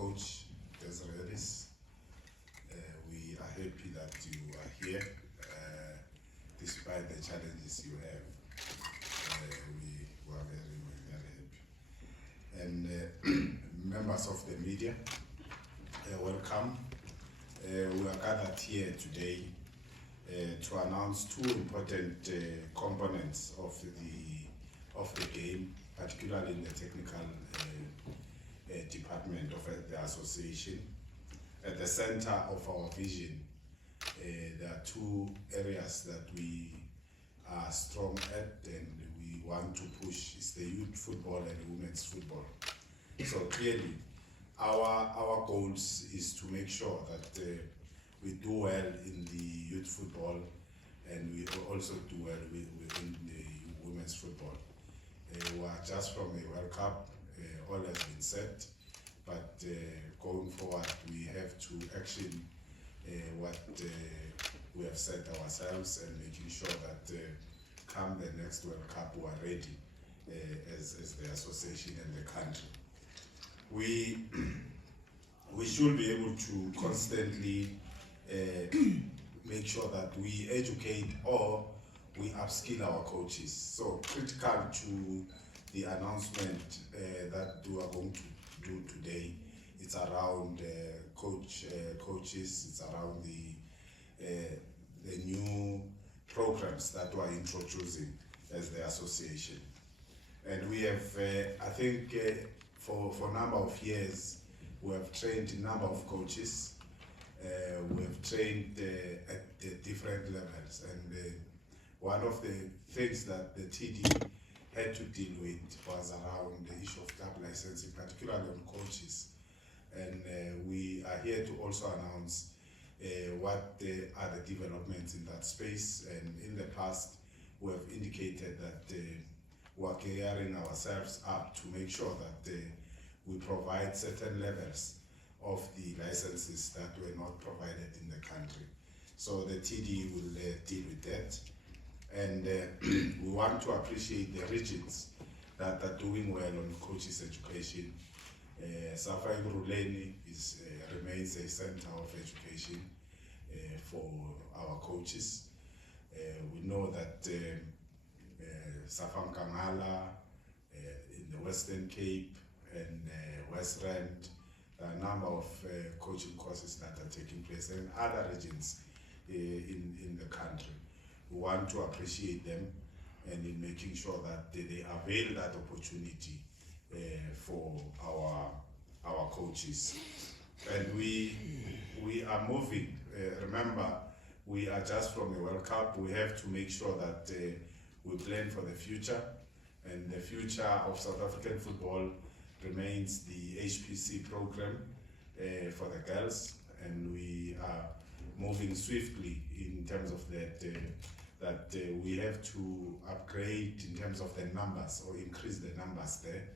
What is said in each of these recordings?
Coach Desiree. We are happy that you are here, despite the challenges you have. We were very happy. And members of the media, welcome. We are gathered here today to announce two important components of the game, particularly in the technical department of the association. At the center of our vision, there are two areas that we are strong at and we want to push. Is the youth football and women's football. So clearly, our goals is to make sure that we do well in the youth football and we also do well within the women's football. We are just from a World Cup, all has been set, but going forward we have to action what we have set ourselves and making sure that come the next World Cup we are ready as the association and the country. We should be able to constantly make sure that we educate or we upskill our coaches. So critical to the announcement that we are going to do today, it's around coaches, it's around the new programs that we are introducing as the association. And we have, I think, for a number of years, we have trained a number of coaches. We have trained at the different levels, and one of the things that the TD had to deal with was around the issue of club licensing, particularly on coaches. And we are here to also announce what are the developments in that space. And in the past, we have indicated that we are gearing ourselves up to make sure that we provide certain levels of the licenses that were not provided in the country. So the TD will deal with that. And we want to appreciate the regions that are doing well on coaches education. SAFA remains a center of education for our coaches. We know that SAFA Kamala in the Western Cape and West Rand, there are a number of coaching courses that are taking place in other regions in the country. We want to appreciate them and in making sure that they avail that opportunity for our coaches. And we are moving. Remember, we are just from the World Cup. We have to make sure that we plan for the future, and the future of South African football remains the HPC program for the girls, and we are moving swiftly in terms of that we have to upgrade in terms of the numbers or increase the numbers there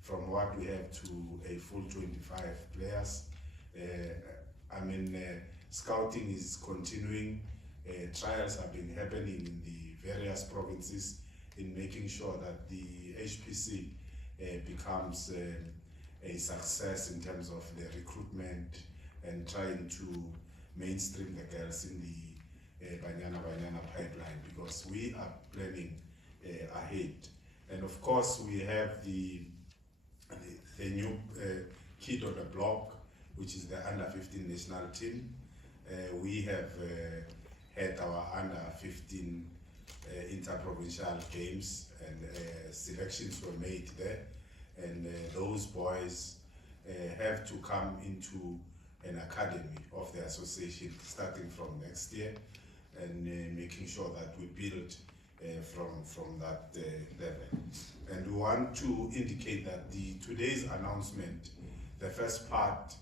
from what we have to a full 25 players. Scouting is continuing. Trials have been happening in the various provinces in making sure that the HPC becomes a success in terms of the recruitment and trying to mainstream the girls in the Banyana pipeline, because we are planning ahead. And of course we have the new kid on the block, which is the under 15 national team. We have had our under 15 inter-provincial games, and selections were made there, and those boys have to come into an academy of the association starting from next year, and making sure that we build from that level. And we want to indicate that today's announcement, the first part,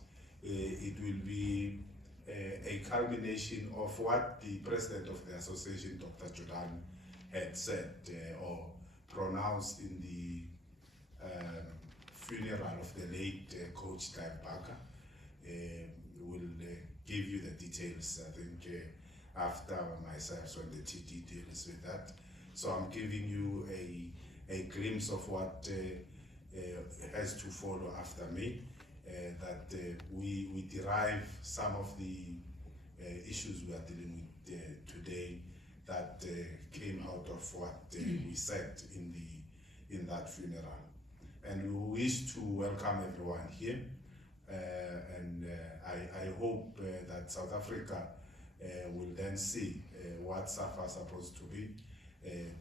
it will be a culmination of what the president of the association, Dr. Jordan, had said or pronounced in the funeral of the late coach Clive. Will give you the details, I think, after myself, when the TD deals with that. So I'm giving you a glimpse of what has to follow after me. that we derive some of the issues we are dealing with today that came out of what we said in that funeral. And we wish to welcome everyone here, and I hope that South Africa will then see what SAFA is supposed to be,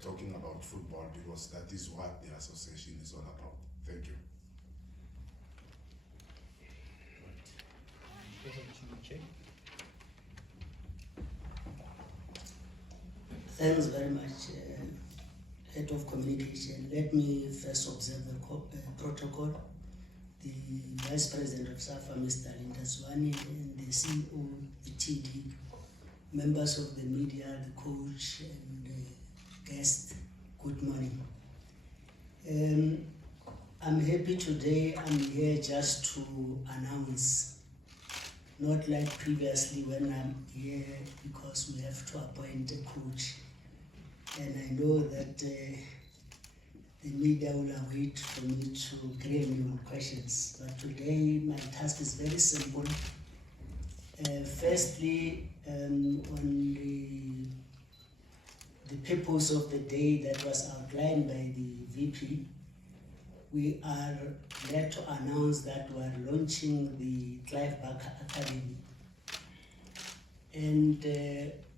talking about football, because that is what the association is all about. Thank you. Thanks very much, Head of Communication. Let me first observe the protocol. The Vice President of SAFA, Mr. Lindazwani, and the CEO, the TD, members of the media, the coach, and the guests, good morning. I'm happy today. I'm here just to announce, not like previously when I'm here because we have to appoint a coach. And I know that the media will await for me to grill me on questions. But today my task is very simple. Firstly, on the purpose of the day that was outlined by the VP, we are glad to announce that we are launching the Clive Academy. And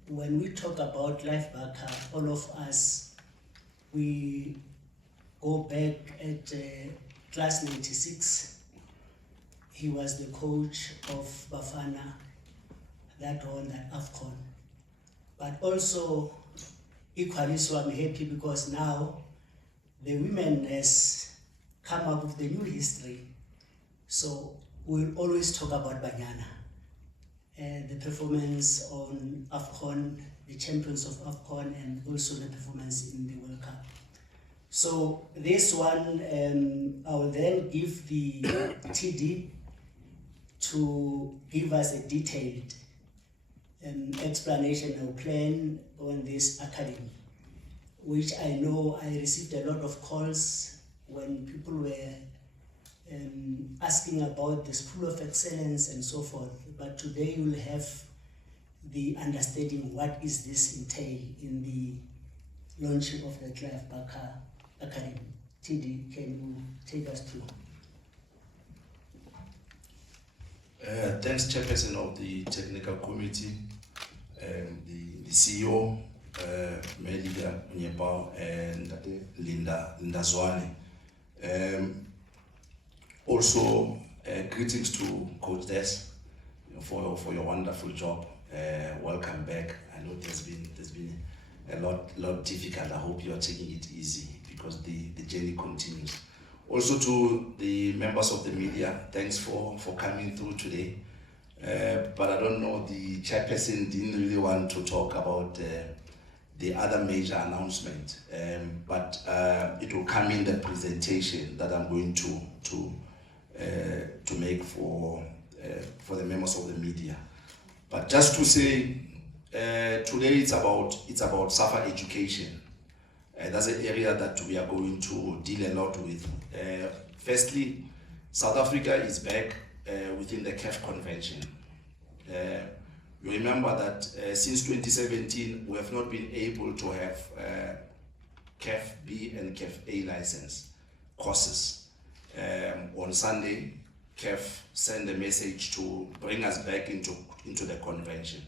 when we talk about Clive, all of us, we go back at class 96. He was the coach of Bafana that won that AFCON. But also, equally so, I'm happy because now the women has come up with the new history. So we'll always talk about Banyana. The performance on AFCON, the champions of AFCON, and also the performance in the World Cup. So this one, I will then give the TD to give us a detailed explanation or plan on this academy, which I know I received a lot of calls when people were asking about the School of Excellence and so forth. But today you will have the understanding what is this entail in the launching of the Clive Academy. TD, can you take us through? Thanks, Chairperson of the Technical Committee, the CEO, Melida Nyepao, and Lindazwani. Also, greetings to Coach Des for your wonderful job. Welcome back. I know there's been a lot difficult. I hope you are taking it easy because the journey continues. Also to the members of the media, thanks for coming through today. But I don't know, the chairperson didn't really want to talk about the other major announcement, but it will come in the presentation that I'm going to make for the members of the media. But just to say, today it's about SAFA education. That's an area that we are going to deal a lot with. Firstly, South Africa is back within the CAF convention. You remember that since 2017, we have not been able to have CAF B and CAF A license courses. On Sunday, CAF sent a message to bring us back into the convention.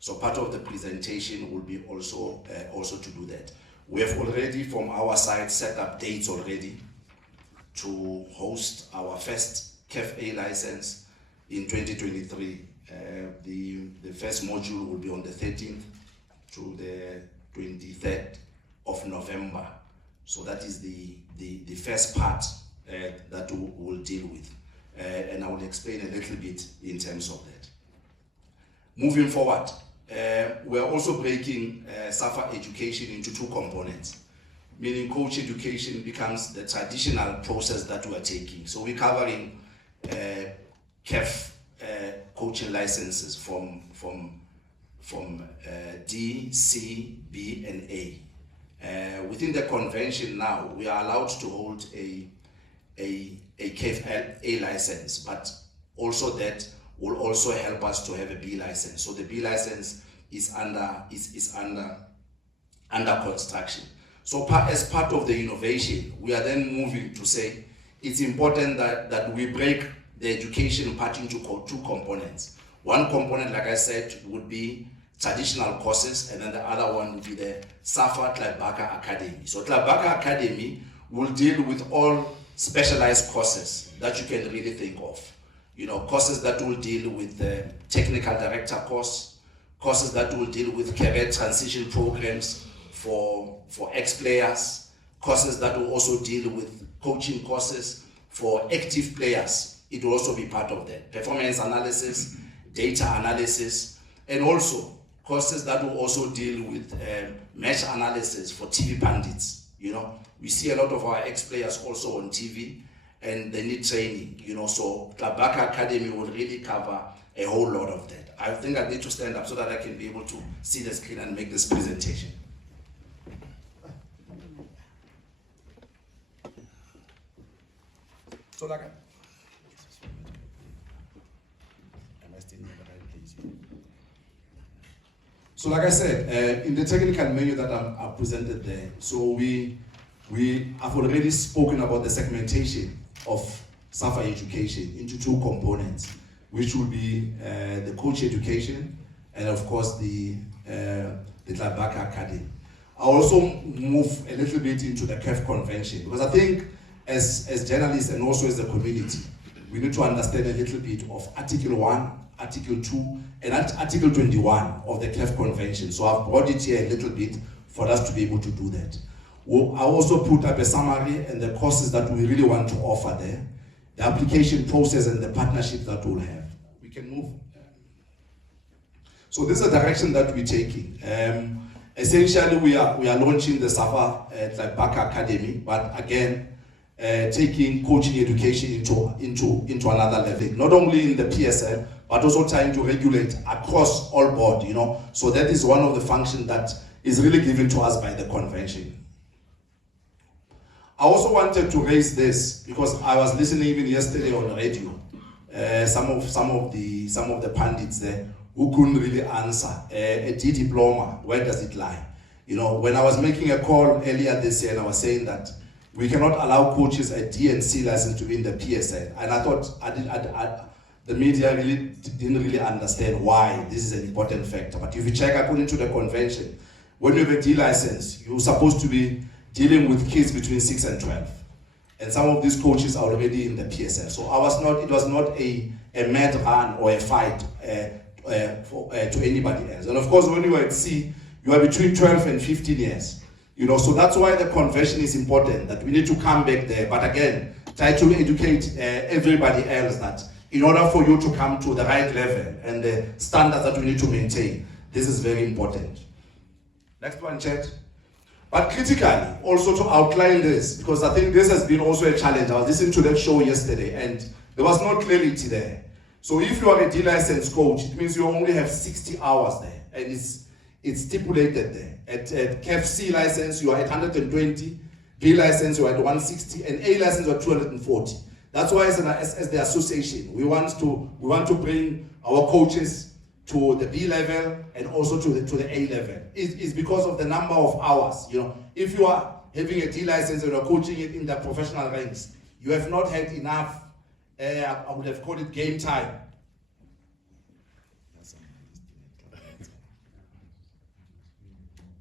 So part of the presentation will be also to do that. We have already, from our side, set up dates already to host our first CAF A license in 2023. The first module will be on the 13th to the 23rd of November. So that is the first part that we'll deal with. And I will explain a little bit in terms of that. Moving forward, we're also breaking SAFA education into two components, meaning coach education becomes the traditional process that we're taking. So we're covering CAF coaching licenses from D, C, B, and A. Within the convention now, we are allowed to hold a CAF A license, but Also that will also help us to have a B license. So the B license is under construction. So as part of the innovation, we are then moving to say it's important that we break the education part into two components. One component, like I said, would be traditional courses, and then the other one would be the SAFA Clive Academy. So Clive Academy will deal with all specialized courses that you can really think of. You know, courses that will deal with the technical director course, courses that will deal with career transition programs for ex-players, courses that will also deal with coaching courses for active players. It will also be part of that. Performance analysis, data analysis, and also courses that will also deal with match analysis for TV pundits. You know, we see a lot of our ex-players also on TV, and they need training, you know, so Tlabaka Academy will really cover a whole lot of that. I think I need to stand up so that I can be able to see the screen and make this presentation. So like, am I still in the right place? So like I said, in the technical menu that I presented there, so we have already spoken about the segmentation of SAFA education into two components, which will be the coach education and of course the Tlabaka Academy. I'll also move a little bit into the CAF convention, because I think as journalists and also as a community, we need to understand a little bit of Article 1, Article 2, and Article 21 of the CAF convention. So I've brought it here a little bit for us to be able to do that. I also put up a summary and the courses that we really want to offer there, the application process and the partnership that we'll have. We can move. So this is the direction that we're taking. Essentially, we are launching the SAFA Tlabaka Academy, but again, taking coaching education into another level, not only in the PSL, but also trying to regulate across all board, you know. So that is one of the functions that is really given to us by the convention. I also wanted to raise this because I was listening even yesterday on the radio. Some of the pundits there who couldn't really answer a D diploma. Where does it lie? You know, when I was making a call earlier this year, and I was saying that we cannot allow coaches a D and C license to be in the PSL, and I thought the media really didn't really understand why this is an important factor. But if you check according to the convention, when you have a D license, you're supposed to be dealing with kids between 6 and 12. And some of these coaches are already in the PSL. So it was not a mad run or a fight to anybody else. And of course, when you are at C, you are between 12 and 15 years. You know, so that's why the convention is important, that we need to come back there. But again, try to educate everybody else that in order for you to come to the right level and the standards that we need to maintain, this is very important. Next one, Chet. But critically, also to outline this, because I think this has been also a challenge. I was listening to that show yesterday, and there was no clarity there. So if you are a D licensed coach, it means you only have 60 hours there, and it's stipulated there. At CAF C license, you are at 120, B license, you are at 160, and A license, you are 240. That's why as the association, we want to bring our coaches to the B level and also to the A level. It's because of the number of hours. You know, if you are having a D license and you're coaching it in the professional ranks, you have not had enough, I would have called it game time.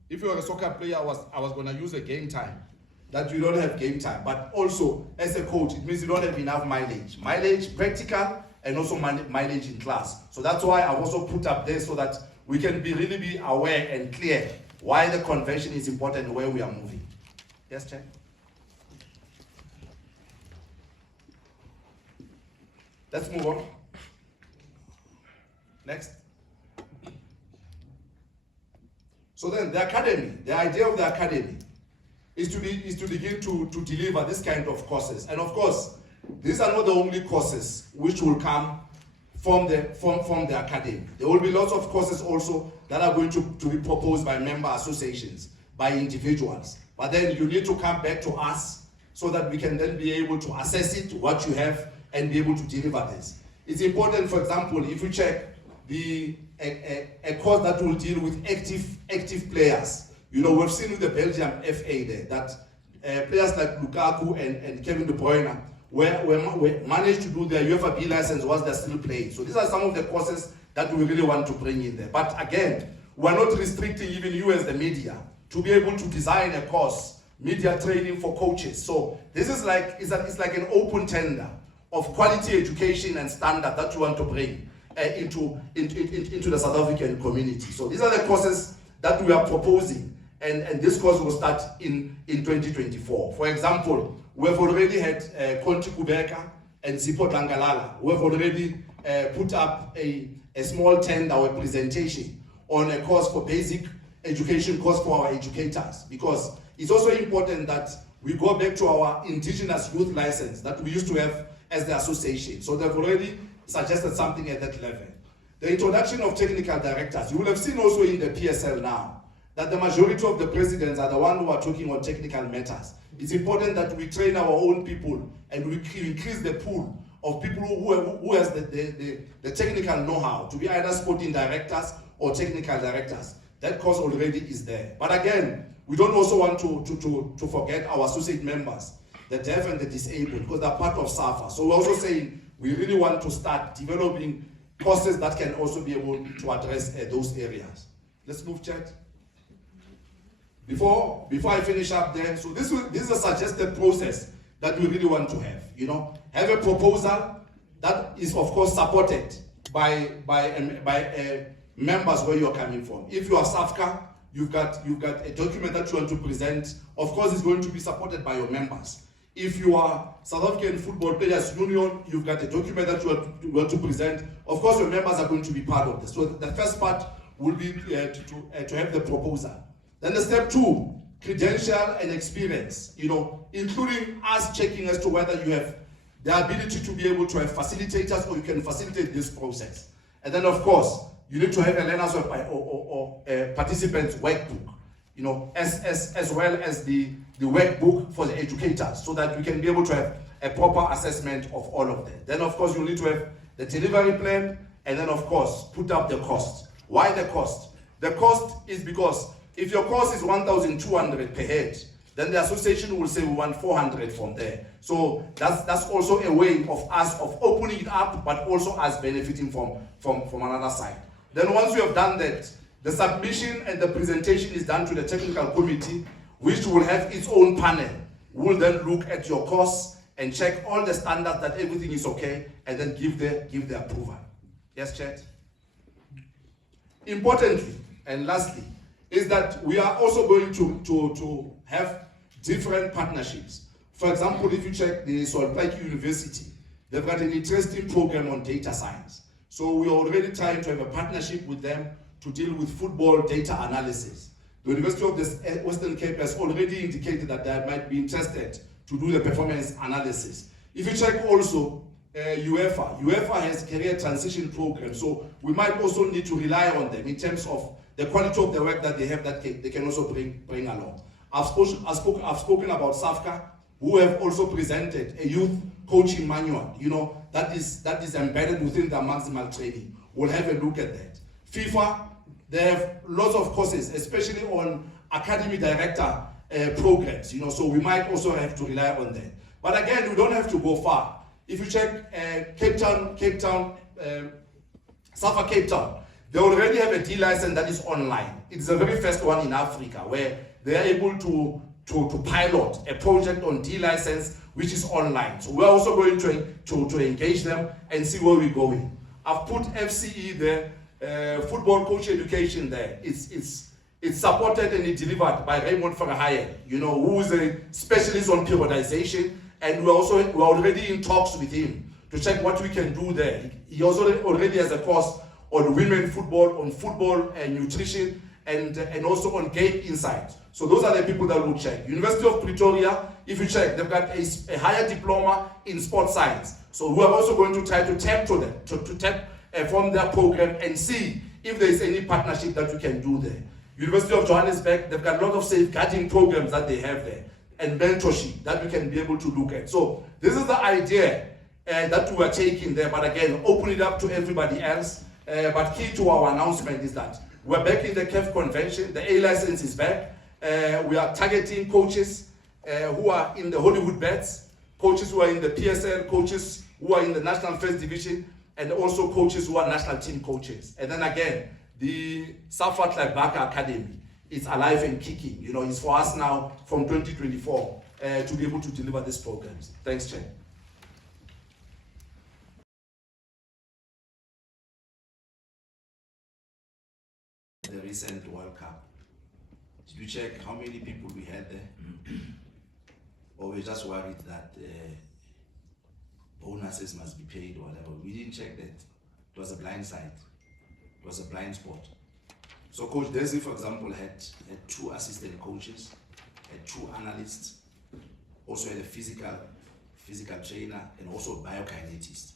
If you are a soccer player, I was going to use a game time. That you don't have game time. But also, as a coach, it means you don't have enough mileage. Mileage, practical, and also mileage in class. So that's why I've also put up there so that we can really be aware and clear why the convention is important and where we are moving. Yes, Chair? Let's move on. Next. So then the academy, the idea of the academy is to begin to deliver this kind of courses. And of course, these are not the only courses which will come from the academy. There will be lots of courses also that are going to be proposed by member associations, by individuals. But then you need to come back to us so that we can then be able to assess it, what you have, and be able to deliver this. It's important, for example, if you check a course that will deal with active players. You know, we've seen with the Belgium FA there that players like Lukaku and Kevin De Bruyne were managed to do their UEFA B license whilst they're still playing. So these are some of the courses that we really want to bring in there. But again, we're not restricting even you as the media to be able to design a course, media training for coaches. So this is like, it's like an open tender of quality education and standard that you want to bring into the South African community. So these are the courses that we are proposing, and this course will start in 2024. For example, we have already had Conti Kubeka and Zippo Dangalala. We have already put up a small tender or a presentation on a course for basic education course for our educators, because it's also important that we go back to our indigenous youth license that we used to have as the association. So they've already suggested something at that level. The introduction of technical directors. You will have seen also in the PSL now that the majority of the presidents are the ones who are talking on technical matters. It's important that we train our own people and we increase the pool of people who has the technical know-how to be either sporting directors or technical directors. That course already is there. But again, we don't also want to forget our associate members, the deaf and the disabled, because they're part of SAFA. So we're also saying we really want to start developing courses that can also be able to address those areas. Let's move, chat. Before I finish up there, so this is a suggested process that we really want to have. You know, have a proposal that is of course supported by members where you're coming from. If you are SAFCA, you've got a document that you want to present. Of course, it's going to be supported by your members. If you are South African Football Players Union, you've got a document that you want to present. Of course, your members are going to be part of this. So the first part will be to have the proposal. Then the step 2, credential and experience, you know, including us checking as to whether you have the ability to be able to have facilitators or you can facilitate this process. And then, of course, you need to have a learner's or a participant's workbook, you know, as well as the workbook for the educators, so that we can be able to have a proper assessment of all of that. Then, of course, you need to have the delivery plan, and then, of course, put up the cost. Why the cost? The cost is because if your cost is 1,200 per head, then the association will say we want 400 from there. So that's also a way of us of opening it up, but also us benefiting from another side. Then once you have done that, the submission and the presentation is done to the technical committee, which will have its own panel. We'll then look at your course and check all the standards that everything is okay, and then give the approval. Yes, Chet? Importantly, and lastly, is that we are also going to have different partnerships. For example, if you check the Solplaik University, they've got an interesting program on data science. So we are already trying to have a partnership with them to deal with football data analysis. The University of the Western Cape has already indicated that they might be interested to do the performance analysis. If you check also UEFA has career transition program, so we might also need to rely on them in terms of the quality of the work that they have that they can also bring along. I've spoken about SAFCA, who have also presented a youth coaching manual, you know, that is embedded within their maximal training. We'll have a look at that. FIFA, they have lots of courses, especially on academy director programs, you know, so we might also have to rely on that. But again, we don't have to go far. If you check Cape Town, SAFA Cape Town, they already have a D license that is online. It's the very first one in Africa where they are able to pilot a project on D license which is online. So we're also going to engage them and see where we're going. I've put FCE there, football coach education there. It's supported and it's delivered by Raymond Verheijen, you know, who is a specialist on periodization, and we're already in talks with him to check what we can do there. He also already has a course on women football, on football and nutrition, and also on game insight. So those are the people that will check. University of Pretoria, if you check, they've got a higher diploma in sports science. So we are also going to try to tap to them, to tap from their program and see if there is any partnership that we can do there. University of Johannesburg, they've got a lot of safeguarding programs that they have there, and mentorship that we can be able to look at. So this is the idea. that we are taking there, but again, open it up to everybody else. But key to our announcement is that we're back in the CAF convention, the A license is back. We are targeting coaches who are in the Hollywood bets, coaches who are in the PSL, coaches who are in the National First Division, and also coaches who are national team coaches. And then again, the SAFA Clive Academy is alive and kicking. You know, it's for us now from 2024 to be able to deliver these programs. Thanks, Chair. The recent World Cup, did you check how many people we had there? Or we're just worried that bonuses must be paid or whatever? We didn't check that. It was a blind side. It was a blind spot. So Coach Desi, for example, had 2 assistant coaches, had 2 analysts, also had a physical trainer, and also a biokinetist.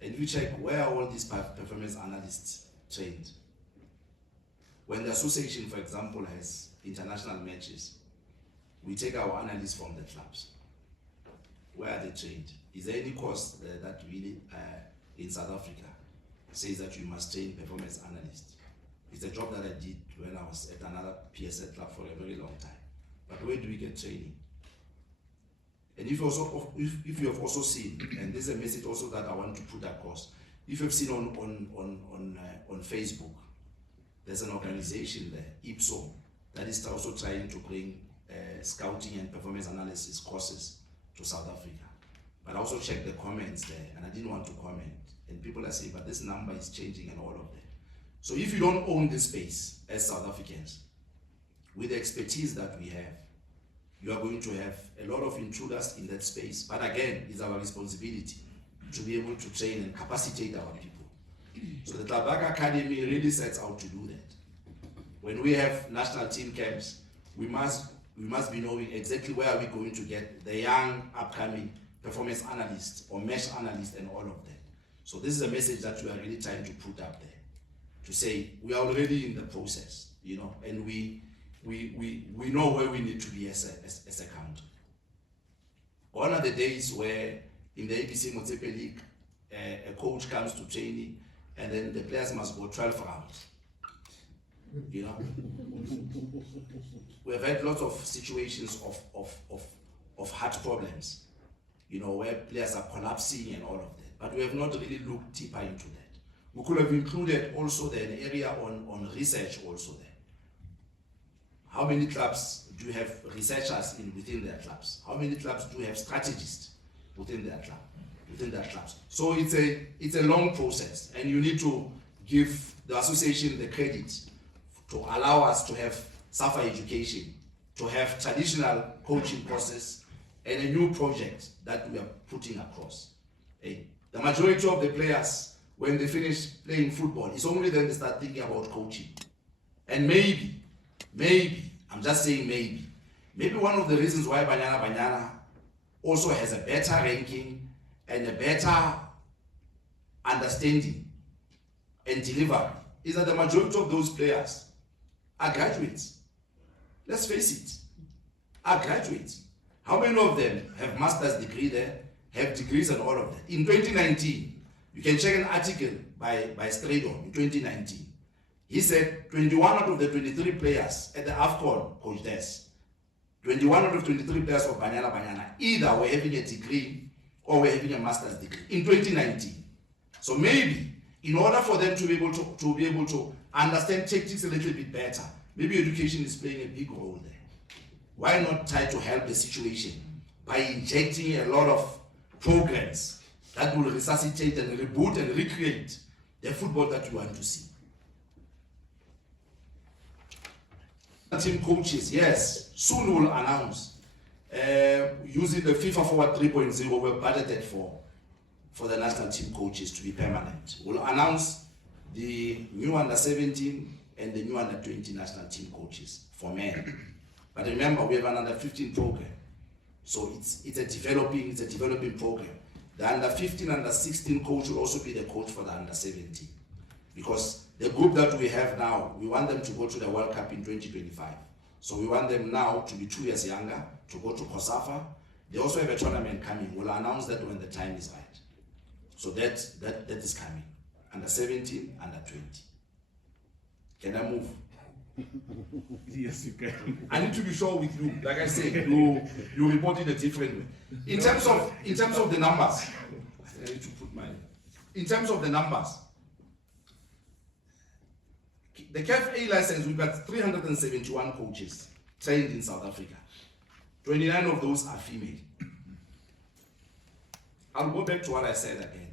And if you check where all these performance analysts trained, when the association, for example, has international matches, we take our analysts from the clubs. Where are they trained? Is there any course that really, in South Africa, says that you must train performance analysts? It's a job that I did when I was at another PSL club for a very long time. But where do we get training? And if you have also seen, and this is a message also that I want to put across, if you've seen on Facebook, there's an organization there, IPSO, that is also trying to bring scouting and performance analysis courses to South Africa. But I also checked the comments there, and I didn't want to comment. And people are saying, but this number is changing and all of that. So if you don't own this space as South Africans, with the expertise that we have, you are going to have a lot of intruders in that space. But again, it's our responsibility to be able to train and capacitate our people. So the Clive Academy really sets out to do that. When we have national team camps, we must be knowing exactly where are we going to get the young upcoming performance analysts or mesh analysts and all of that. So this is a message that we are really trying to put up there, to say we are already in the process, you know, and we know where we need to be as a country. Gone are the days where in the ABC Motsepe League, a coach comes to training and then the players must go 12 rounds. You know, we've had lots of situations of heart problems, you know, where players are collapsing and all of that. But we have not really looked deeper into that. We could have included also an area on research also there. How many clubs do you have researchers within their clubs? How many clubs do you have strategists within their clubs? So it's a long process, and you need to give the association the credit to allow us to have SAFA education, to have traditional coaching courses, and a new project that we are putting across. The majority of the players, when they finish playing football, it's only then they start thinking about coaching. And maybe, I'm just saying maybe one of the reasons why Banyana also has a better ranking and a better understanding and delivery is that the majority of those players are graduates. Let's face it, are graduates. How many of them have master's degree there, have degrees and all of that? In 2019, you can check an article by Steenbok in 2019. He said 21 out of the 23 players at the AFCON, Coach Des, 21 out of 23 players of Banyana either were having a degree or were having a master's degree in 2019. So maybe in order for them to be able to understand tactics a little bit better, maybe education is playing a big role there. Why not try to help the situation by injecting a lot of programs that will resuscitate and reboot and recreate the football that you want to see? Team coaches, yes, soon we'll announce using the FIFA Forward 3.0 we're budgeted for the national team coaches to be permanent. We'll announce the new under 17 and the new under 20 national team coaches for men. But remember, we have an under 15 program, so it's a developing program. The under 15 and under 16 coach will also be the coach for the under 17, because the group that we have now, we want them to go to the World Cup in 2025. So we want them now to be 2 years younger, to go to CAF. They also have a tournament coming. We'll announce that when the time is right. So that is coming. Under 17, under 20. Can I move? Yes, you can. I need to be sure with you. Like I said, you report it a different way. In terms of the numbers, I need to put my. In terms of the numbers, the CAF A license, we've got 371 coaches trained in South Africa. 29 of those are female. I'll go back to what I said again.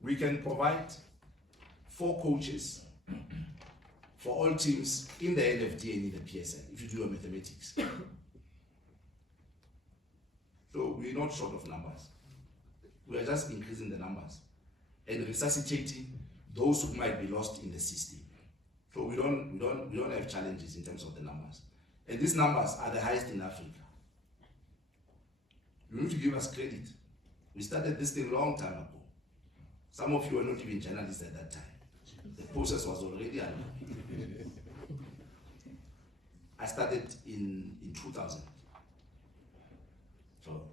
We can provide 4 coaches for all teams in the LFD and in the PSL, if you do your mathematics. So we're not short of numbers. We are just increasing the numbers and resuscitating those who might be lost in the system. So we don't have challenges in terms of the numbers. And these numbers are the highest in Africa. You need to give us credit. We started this thing a long time ago. Some of you were not even journalists at that time. The process was already underway. I started in 2000. So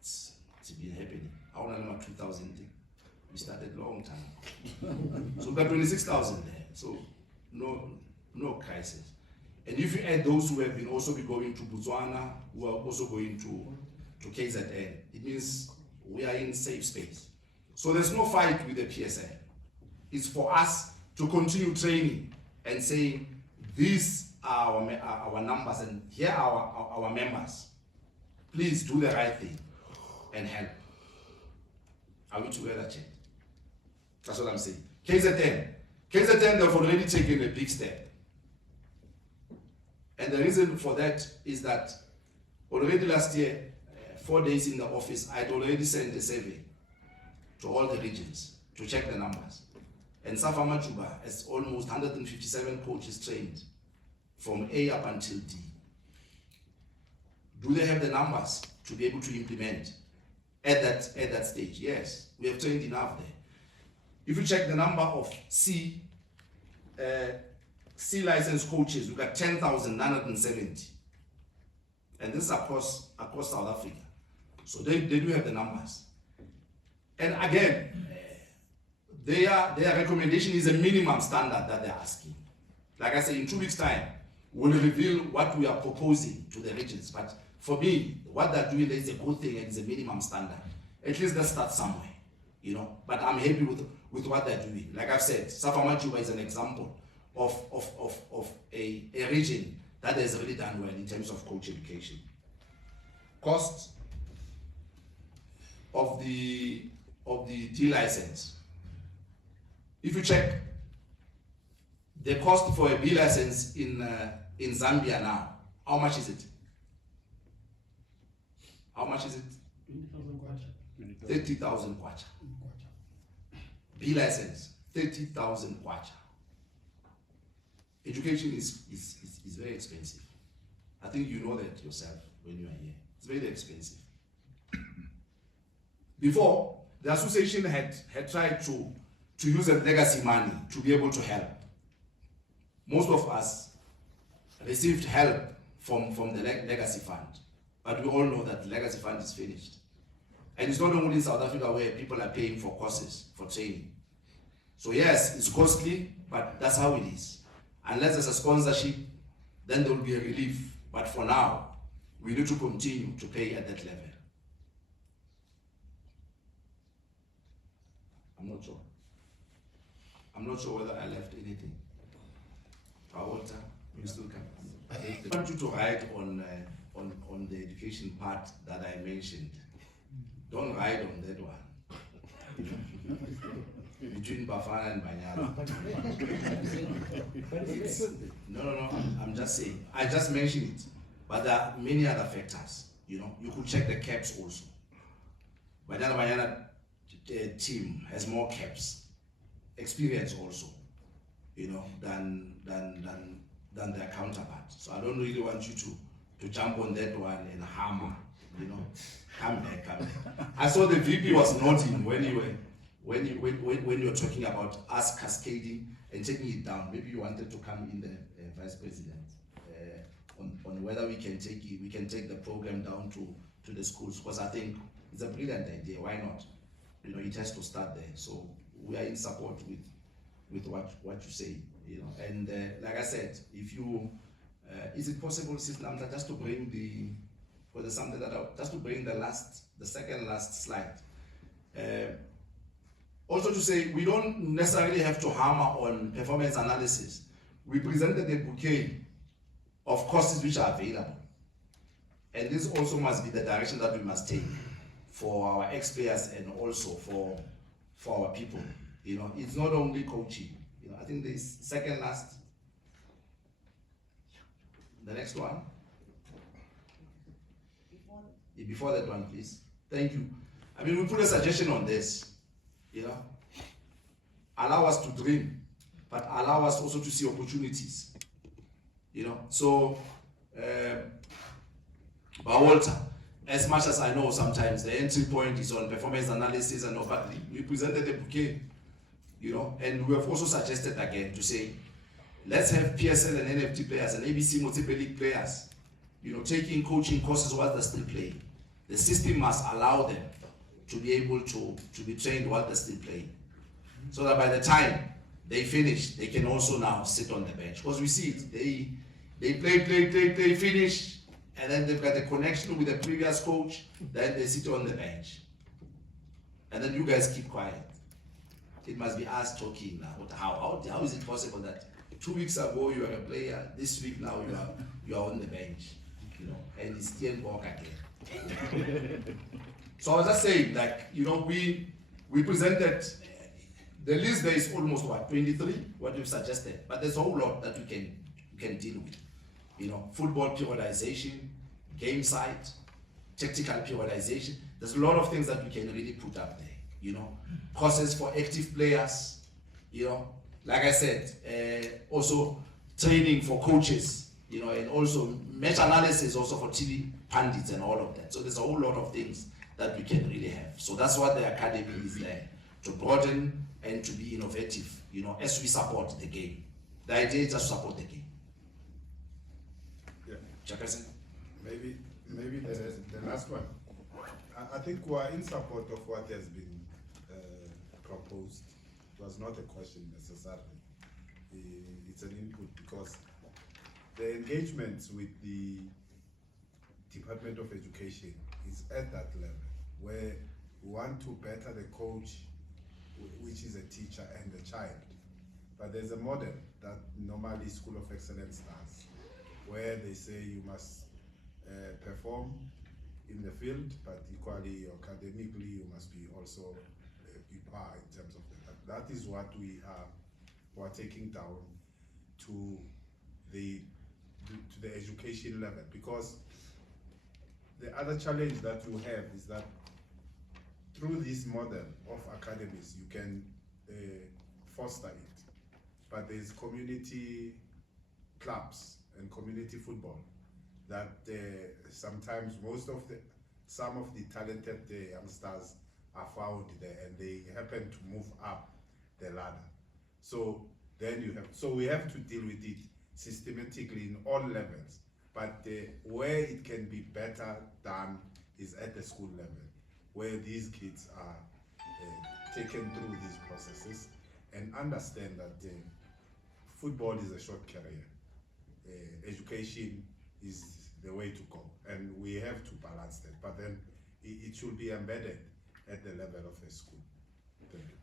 it's been happening. I want to remember 2000 thing. We started a long time ago. So we've got 26,000 there. So no crisis. And if you add those who have been also be going to Botswana, who are also going to KZN, it means we are in safe space. So there's no fight with the PSL. It's for us to continue training and saying, these are our numbers and here are our members. Please do the right thing and help. Are we together, Chet? That's what I'm saying. KZN, they've already taken a big step. And the reason for that is that already last year, 4 days in the office, I'd already sent a survey to all the regions to check the numbers. And SAFA Majuba has almost 157 coaches trained from A up until D. Do they have the numbers to be able to implement at that stage? Yes, we have trained enough there. If you check the number of C licensed coaches, we've got 10,970. And this is across South Africa. So they do have the numbers. And again, their recommendation is a minimum standard that they're asking. Like I say, in 2 weeks' time, we'll reveal what we are proposing to the regions. But for me, what they're doing is a good thing and it's a minimum standard. At least let's start somewhere, you know. But I'm happy with what they're doing. Like I've said, SAFA Majuba is an example of a region that has really done well in terms of coach education. Cost of the D license. If you check the cost for a B license in Zambia now, how much is it? How much is it? 30,000 kwacha. B license, 30,000 kwacha. Education is very expensive. I think you know that yourself when you are here. It's very expensive. Before, the association had tried to use a legacy money to be able to help. Most of us received help from the legacy fund, but we all know that the legacy fund is finished. And it's not only in South Africa where people are paying for courses, for training. So yes, it's costly, but that's how it is. Unless there's a sponsorship, then there will be a relief. But for now, we need to continue to pay at that level. I'm not sure whether I left anything. Walter, you still come. I want you to write on the education part that I mentioned. Don't write on that one. Between Bafana and Banyala. No, I'm just saying. I just mentioned it. But there are many other factors. You know, you could check the caps also. Banyala team has more caps. Experience also, you know, than their counterpart. So I don't really want you to jump on that one and hammer, you know. Come back. I saw the VP was nodding when you were talking about us cascading and taking it down. Maybe you wanted to come in the vice president. on whether we can take the program down to the schools, because I think it's a brilliant idea. Why not? You know, it has to start there. So we are in support with what you say. You know, and like I said, if you is it possible, Sis Namta, just to bring the second last slide. Also to say, we don't necessarily have to hammer on performance analysis. We presented a bouquet of courses which are available. And this also must be the direction that we must take for our ex-players and also for our people. You know, it's not only coaching. You know, I think the second last, the next one. Before that one, please. Thank you. I mean, we put a suggestion on this. You know, allow us to dream, but allow us also to see opportunities. You know, so, but Walter, as much as I know sometimes the entry point is on performance analysis and all, but we presented a bouquet, you know, and we have also suggested again to say, let's have PSL and NFT players and ABC multiple league players, you know, taking coaching courses while they're still playing. The system must allow them to be able to be trained while they're still playing. So that by the time they finish, they can also now sit on the bench. Because we see it, they play, finish, and then they've got a connection with the previous coach, then they sit on the bench. And then you guys keep quiet. It must be us talking now. How is it possible that 2 weeks ago you were a player, this week now you are on the bench, you know, and it's Steenbok again. So I was just saying, like, you know, we presented, the list there is almost what, 23, what we've suggested, but there's a whole lot that we can deal with. You know, football periodization, game site, tactical periodization. There's a lot of things that we can really put up there, you know. Courses for active players, you know, like I said, also training for coaches, you know, and also match analysis also for TV pundits and all of that. So there's a whole lot of things that we can really have. So that's what the academy is there, to broaden and to be innovative, you know, as we support the game. The idea is just support the game. Yeah. Chairperson? Maybe the last one. I think we're in support of what has been proposed. It was not a question necessarily. It's an input, because the engagement with the Department of Education is at that level where we want to better the coach, which is a teacher, and the child. But there's a model that normally School of Excellence does, where they say you must perform in the field, but equally academically you must be also be par in terms of that. That is what we are taking down to the education level, because the other challenge that you have is that through this model of academies you can foster it, but there's community clubs and community football that sometimes some of the talented youngsters are found there, and they happen to move up the ladder. So then we have to deal with it systematically in all levels, but where it can be better done is at the school level, where these kids are taken through these processes and understand that football is a short career. Education is the way to go, and we have to balance that, but then it should be embedded at the level of a school. Thank you.